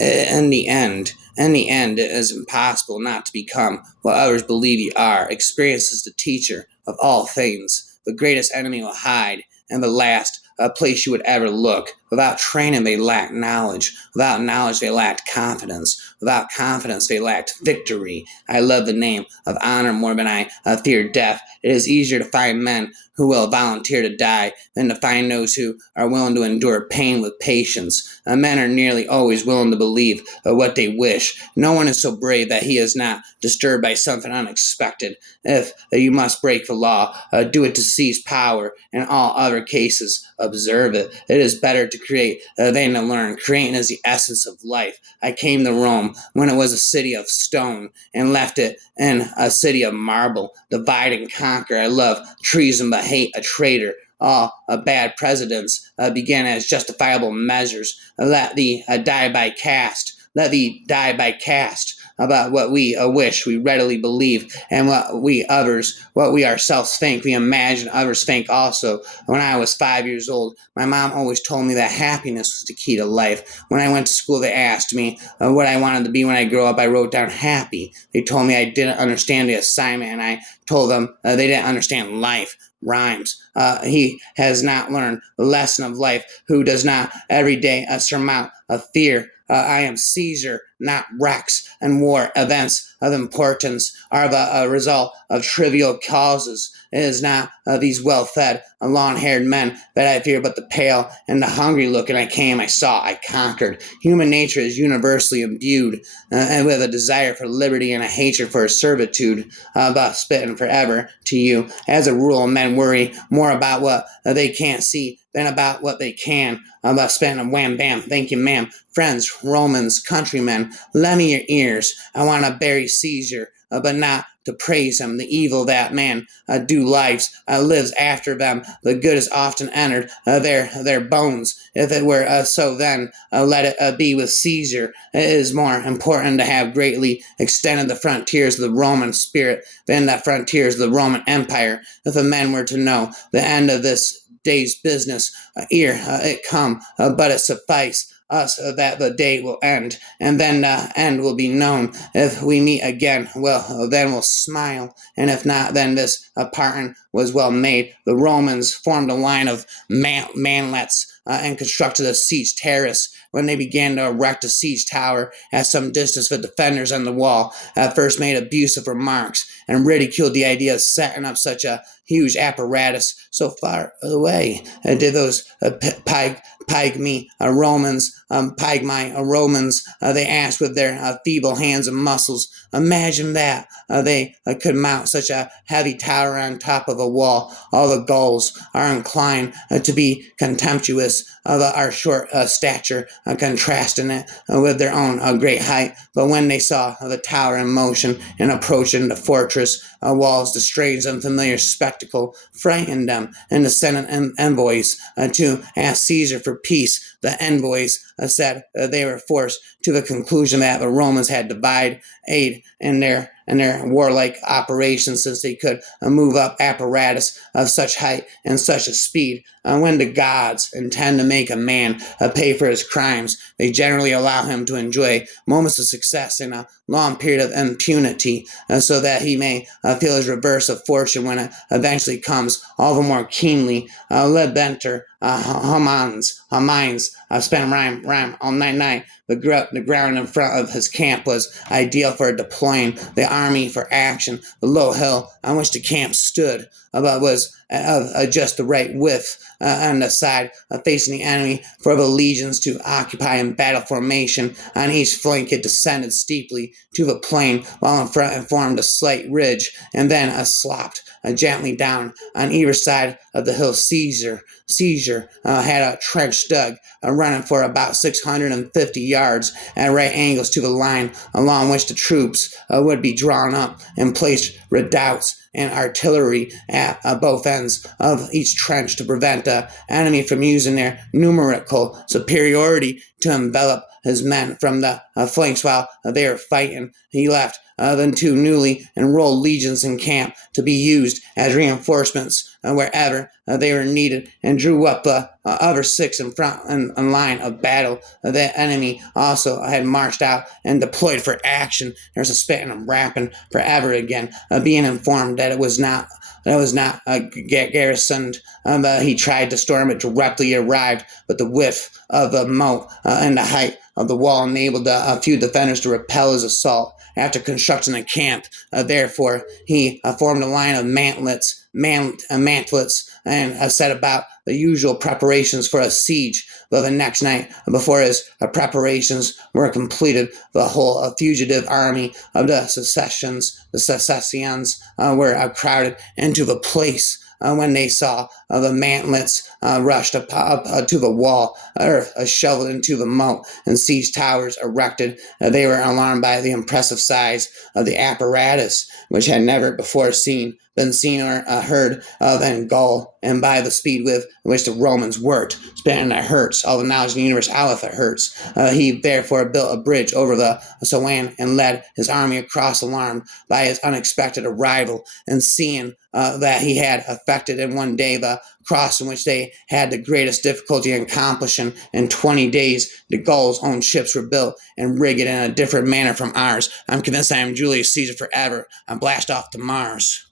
In the end, it is impossible not to become what others believe you are. Experience is the teacher of all things. The greatest enemy will hide, and the last place you would ever look. Without training, they lacked knowledge. Without knowledge, they lacked confidence. Without confidence, they lacked victory. I love the name of honor more than I fear death. It is easier to find men who will volunteer to die than to find those who are willing to endure pain with patience. Men are nearly always willing to believe what they wish. No one is so brave that he is not disturbed by something unexpected. If you must break the law, do it to seize power. In all other cases, observe it. It is better to create than to learn. Creating is the essence of life. I came to Rome when it was a city of stone and left it in a city of marble. Divide and conquer. I love treason but hate a traitor. All bad presidents began as justifiable measures. Let thee die by caste. Let thee die by caste. About what we wish, we readily believe, and what we ourselves think, we imagine others think also. When I was 5 years old, my mom always told me that happiness was the key to life. When I went to school, they asked me what I wanted to be when I grow up. I wrote down happy. They told me I didn't understand the assignment, and I told them they didn't understand life. Rhymes. He has not learned the lesson of life who does not every day surmount a fear. I am Caesar, not Rex, and war events of importance are the result of trivial causes. It is not these well-fed, long-haired men that I fear, but the pale and the hungry look. And I came, I saw, I conquered. Human nature is universally imbued and with a desire for liberty and a hatred for servitude, about spitting forever to you. As a rule, men worry more about what they can't see than about what they can. About spitting wham bam, thank you, ma'am. Friends, Romans, countrymen, lend me your ears. I want to bury Caesar, but not to praise him. The evil that man lives after them. The good is often entered their bones. If it were so, then let it be with Caesar. It is more important to have greatly extended the frontiers of the Roman spirit than the frontiers of the Roman Empire. If a man were to know the end of this day's business, ere it come, but it suffice us that the day will end, and then the end will be known. If we meet again, well, then we'll smile, and if not, then this parting was well made. The Romans formed a line of manlets and constructed a siege terrace. When they began to erect a siege tower at some distance, the defenders on the wall at first made abusive remarks and ridiculed the idea of setting up such a huge apparatus so far away. Did those Pygmy Romans, they asked with their feeble hands and muscles. Imagine that they could mount such a heavy tower on top of a wall. All the Gauls are inclined to be contemptuous of our short stature, contrasting it with their own great height. But when they saw the tower in motion and approaching the fortress walls, the strange, unfamiliar spectacle frightened them, and the sent envoys to ask Caesar for peace. The envoys said they were forced to the conclusion that the Romans had divided aid in their warlike operations, since they could move up apparatus of such height and such a speed. When the gods intend to make a man pay for his crimes, they generally allow him to enjoy moments of success in a long period of impunity, so that he may feel his reverse of fortune when it eventually comes all the more keenly. Lebenter, Hamines, spent rhyme all night. The ground in front of his camp was ideal for deploying the army for action. The low hill on which the camp stood was of just the right width on the side facing the enemy for the legions to occupy in battle formation. On each flank it descended steeply to the plain, while in front it formed a slight ridge, and then slopped gently down on either side of the hill. Caesar had a trench dug running for about 650 yards at right angles to the line along which the troops would be drawn up, and placed redoubts and artillery at both ends of each trench to prevent the enemy from using their numerical superiority to envelop his men from the flanks while they were fighting. He left the two newly enrolled legions in camp to be used as reinforcements wherever they were needed, and drew up other six in front in line of battle. The enemy also had marched out and deployed for action. There's a spitting and rapping forever again, being informed that it was not garrisoned. He tried to storm it directly arrived, but the width of the moat and the height of the wall enabled a few defenders to repel his assault. After constructing a camp, therefore, he formed a line of mantlets and set about the usual preparations for a siege. But the next night, before his preparations were completed, the whole fugitive army of the secessions were crowded into the place. When they saw the mantlets rushed up to the wall, earth shoveled into the moat, and siege towers erected, they were alarmed by the impressive size of the apparatus, which had never before been seen or heard of in Gaul, and by the speed with which the Romans worked, spending their Hertz, all the knowledge in the universe out with a Hertz. He therefore built a bridge over the Sawan and led his army across, alarmed by his unexpected arrival, and seeing that he had effected in one day the crossing which they had the greatest difficulty in accomplishing. In 20 days, the Gauls' own ships were built and rigged in a different manner from ours. I'm convinced I am Julius Caesar forever. I'm blast off to Mars.